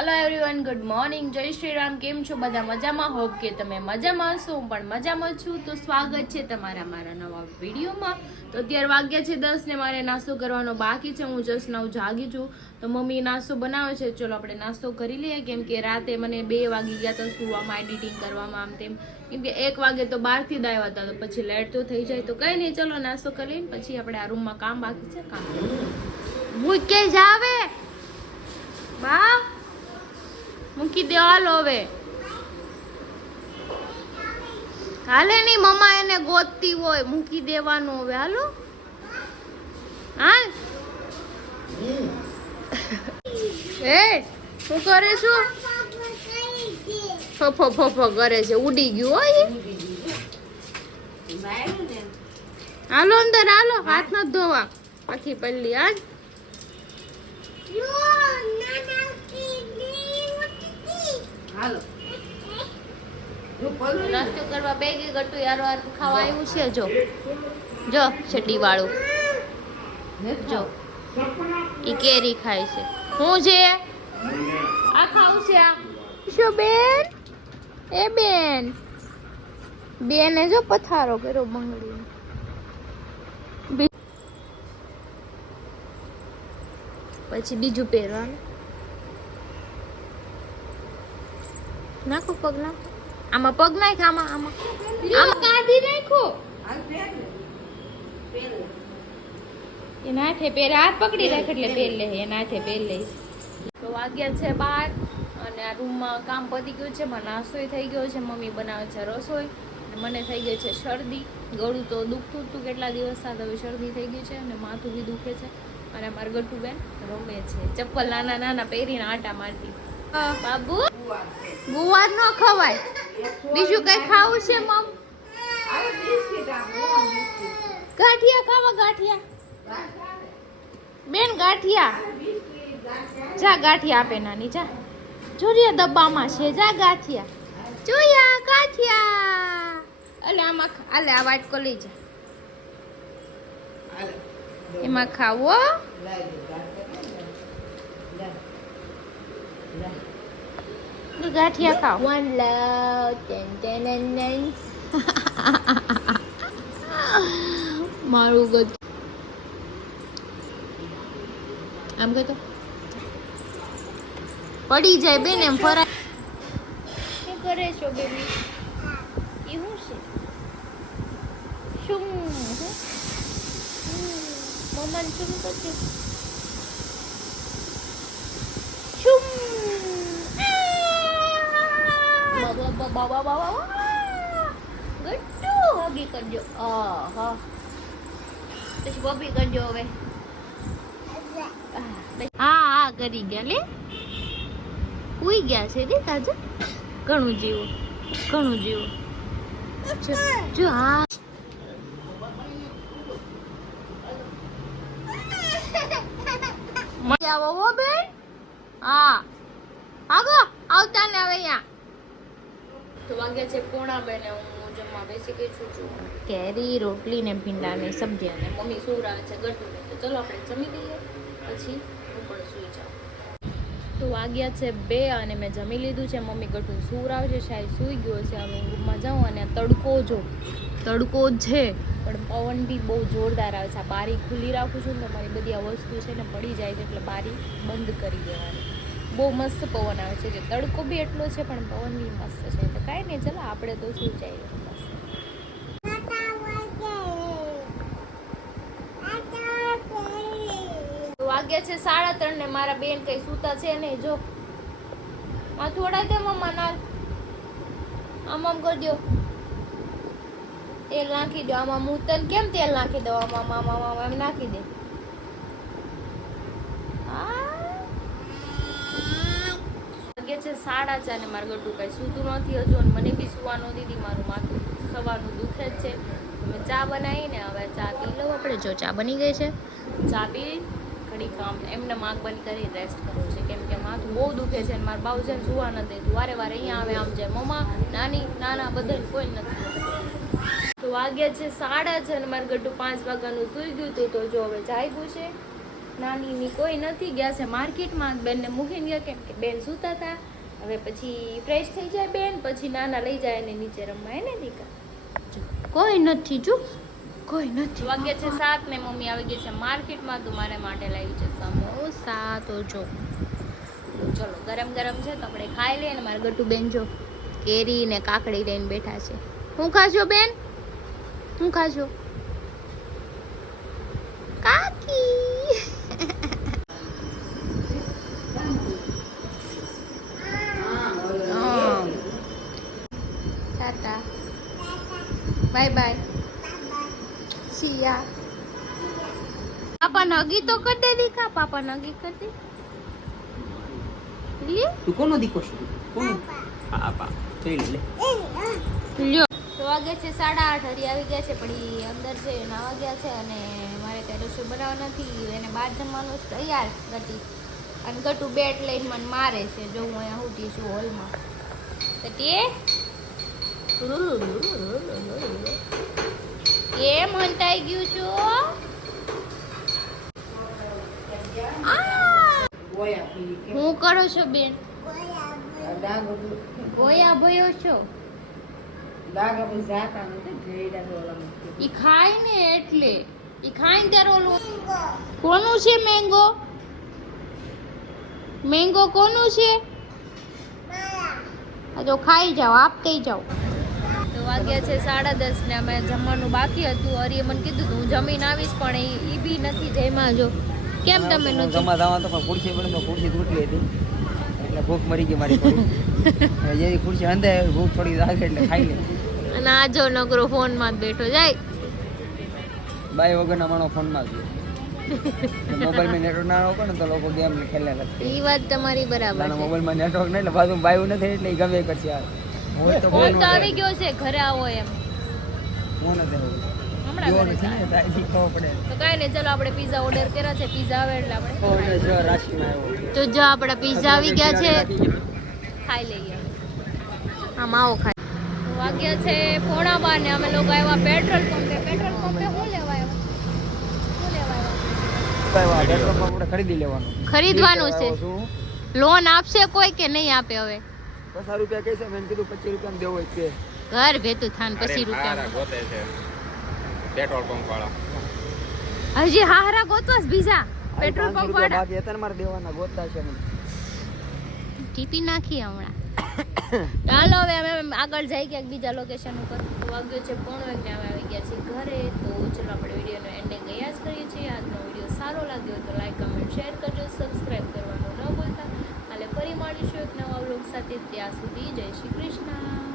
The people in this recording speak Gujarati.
हेलो एवरीवन, गुड मॉर्निंग, जय श्री राम। केम छो बधा मजामां? होप के तमे मजामां हशो। हुं पण मजामां छुं। तो स्वागत छे तमारा मारा नवा विडियोमां। तो अत्यार वाग्या छे 10 ने मारे नास्तो करवानो बाकी छे। हुं जस्ट नाउ जागी छुं तो मम्मी नास्तो बनावे छे। चलो आपणे नास्तो करी लईए केम के राते मने 2 वागी गया तो सुवामां एडिटिंग करवामां आम तेम केम के 1 वागे तो बार थी ज आव्या हता तो पछी लेट तो थई जाय। तो कई नहीं, चलो नास्तो करी लईने पछी आपणे आ रूममां काम बाकी छे काम मूके जावे बा મૂકી દે હાલો હવે હાલે નહીં મમ્મા એને ગોતતી હોય મૂકી દેવાનું હવે હાલો હાલ એ શું કરે છો ફફો ફફો કરે છે ઉડી ગયું હોય હાલો અંદર હાલો હાથ ન ધોવા પછી પલ્લી આજ હાલો નાસ્તો કરવા બેગી ગટુ યાર વાર ખાવા આવ્યું છે જો જો ચડી વાળું જો ઈ કેરી ખાય છે હું છે આ ખાવ છે આ શો બેન એ બેન બેને જો પથારો કર્યો બંગડી પછી બીજું પહેરવાનું નાખો પગ નાખો આમાં પગ નાખ આમાં આમાં આમાં કાઢી નાખો એ નાથે પહેરે હાથ પકડી રાખ એટલે પહેર લે એ નાથે પહેર લે તો વાગ્યા છે 12 અને આ રૂમમાં કામ પતી ગયું છે મને નાસ્તોય થઈ ગયો છે મમ્મી બનાવે છે રસોઈ અને મને થઈ ગઈ છે શરદી ગળું તો દુખતું હતું કેટલા દિવસ સાથે હવે શરદી થઈ ગઈ છે અને માથું બી દુખે છે અને મારા ગટુબેન રમે છે ચપ્પલ નાના નાના પહેરીને આટા મારતી બાબુ ગુવાર નો ખવાય બીજું કઈ ખાવું છે મમ ગાંઠિયા ખાવા ગાંઠિયા બેન ગાંઠિયા જા ગાંઠિયા આપે નાની જા જોરિયા ડબ્બામાં છે જા ગાંઠિયા જોયા ગાંઠિયા અલે આમાં આલે આ વાટકો લઈ જા એમાં ખાવો ગાંઠિયા ખાઓ વન લવ ટેન મારું ગદ આમ કહે તો પડી જાય બેન એમ ફરાય શું કરે છો બેબી એ શું છે શું મમ્મા શું કરશે શું બાબા બાબા ગટ્ટુ હગી કરજો આહા પછી બબી કરજો હવે હા હા કરી ગયા લે ઉઈ ગયા છે દે તાજે ઘણું જીવો જો હા મજા આવો હો બેન હા આગો આવતા ને હવે અહીંયા તો વાગ્યા છે 9:30 હું જમવા બેસી ગઈ છું કેરી રોટલી ને ભીંડા ને સબ્જી અને મમ્મી સુવરાવે છે ગટુ ને તો ચલો આપણે જમી લઈએ પછી હું પણ સૂઈ જાઉં તો વાગ્યા છે 2 અને મેં જમી લીધું છે મમ્મી ગટુ સુવરાવે છે શાયદ સૂઈ ગયો છે હવે હું રૂમમાં જાઉં અને તડકો છે પણ પવન બી બહુ જોરદાર આવે છે આ બારી ખુલ્લી રાખું છું તો મારી બધી આ વસ્તુ છે ને પડી જાય છે એટલે બારી બંધ કરી દેવાની બહુ મસ્ત પવન આવે છે જે તડકો બી એટલો છે પણ પવન બી મસ્ત છે તો કાંઈ નહીં ચલો આપણે તો શું જઈએ તો વાગ્યા છે 3:30 ને મારા બેન કઈ સૂતા છે નહીં જો આ થોડા દે મમ્મા ના આમ કરી દો તેલ નાખી દો આમાં હું તને કેમ તેલ નાખી દઉં આમાં મામા એમ નાખી દે છે 4:30 ને મારું ગટુ કઈ સૂતું નથી હજુ અને મને બી સુવાનું દીધી મારું માથું સવારનું દુખે જ છે મેં ચા બનાવીને હવે ચા પી લઉં આપણે જો ચા બની ગઈ છે ચા પી ઘડી કામ એમને માગ બંધ કરી રેસ્ટ કરવું છે કેમ કે માથું બહુ દુખે છે અને મારા બાઉજાને સુવા નથી દેતું વારે અહીંયા આવે આમ જાય મમ્મા નાની નાના બધાને કોઈ નથી તો વાગ્યા છે 6:30 અને મારું ગટુ 5 વાગ્યાનું સૂઈ ગયું હતું તો જો હવે જાગ્યું છે નાની કોઈ નથી, ગયા છે માર્કેટમાં. બેનને મૂકીને ગયા કેમ કે બેન સૂતા હતા. હવે પછી ફ્રેશ થઈ જાય બેન, પછી નાના લઈ જાય એને નીચે રમવા. એને દીકા કોઈ નથી, જો કોઈ નથી. વાગે છે 7 ને મમ્મી આવી ગઈ છે માર્કેટમાં. તો મારે માટે લાવી છે સમોસા. તો જો ચલો ગરમ ગરમ છે તો આપણે ખાઈ લઈએ. અને મારા ગટુ બેન જો કેરી ને કાકડી લઈને બેઠા છે. શું ખાશો બેન? શું ખાશો? કાકી ટાટા બાય બાય સિયા. પાપા નગી તો કર દે દીકા. પાપા નગી કર દે. લે તું કોનો દીકો છે? કોનો? પાપા જોઈ લે. લ્યો તો વાગે છે 8:30. હરી આવી ગયા છે પણ ઈ અંદર છે નાવા ગયા છે. અને મારે ત્યાં રસોઈ બનાવવા નથી. એને બહાર જમવાનું છે તૈયાર ગટી. અને ગટુ બેટ લઈને મને મારે છે. જો હું અહીંયા ઉઠી છું હોલમાં. ગટી કેમ હંતાઈ ગયું છું? હું કરો છો બેન? ગોયા ભયો છો? ઈ ખાય ને એટલે ઈ ખાય ને ત્યારે ઓલું કોનું છે મેંગો? મેંગો કોનું છે? તો ખાઈ જાઓ, આપતે જાઓ. તો વાગ્યા છે 10:30 ને અમે જમવાનું બાકી હતું. હરીએ મને કીધું હું જમીને આવીશ પણ ઈ બી નથી જમ્યા. જો કેમ તમે નથી જમવા જવા તો પણ ખુરશી પર ખુરશી તૂટલી હતી એટલે ભૂખ મરી ગઈ મારી. જે ખુરશી અંધે ભૂખ થોડી લાગે એટલે ખાઈ લે. અને આ જો નગરો ફોન માં જ બેઠો જાય. બાય વગરના માણો ફોન માં જ મોબાઈલ માં નેટવર્ક ના હોય ને તો લોકો ગેમ ખેલે લગતી. ઈ વાત તમારી બરાબર છે. મોબાઈલ માં નેટવર્ક નહીં એટલે બાજુ બાયું નથી એટલે ગમે કરશે. યાર ફોન તો આવી ગયો છે ઘરે આવો એમ. ફોન જ હમણાં ઘરે જાય. તો કાઈ નહીં ચલો આપણે પિઝા ઓર્ડર કર્યા છે. પિઝા આવે એટલે આપણે તો જો આપણા પિઝા આવી ગયા છે. ખાઈ લઈએ. આમ આવો ખાઈ. વાગ્યા છે 11:15 ને અમે લોકો આવ્યા પેટ્રોલ પંપે. પેટ્રોલ પંપે શું લેવા આવ્યા? ખરીદી લેવાનું. ખરીદવાનું છે. લોન આપશે કોઈ કે નહીં આપે? હવે 50 રૂપિયા કહેશે. મેં કીધું 25 રૂપિયા દેવો છે. ઘર ભેતું થાન 25 રૂપિયા ગોતે છે પેટ્રોલ પંપ વાળા. હજી હારા ગોતવાસ બીજા પેટ્રોલ પંપ વાળા બાકી હતા ને મારે દેવાના ગોતતા છે. ટીપી નાખી હમણાં. ચાલો હવે અમે આગળ જઈ ક્યાંક બીજા લોકેશન ઉપર. વાગ્યો છે 1:45 ને અમે આવી ગયા છીએ ઘરે. તો ચલો આપણે વિડીયોનો એન્ડિંગ અહીંયા જ કરીએ છીએ. આજનો વિડીયો સારો લાગ્યો તો લાઈક કમેન્ટ શેર કરજો. સબસ્ક્રાઈબ કરવાનું ન ભૂલતા. કાલે ફરી મળીશું એક નવા વ્લોગ સાથે. ત્યાં સુધી જય શ્રી કૃષ્ણ.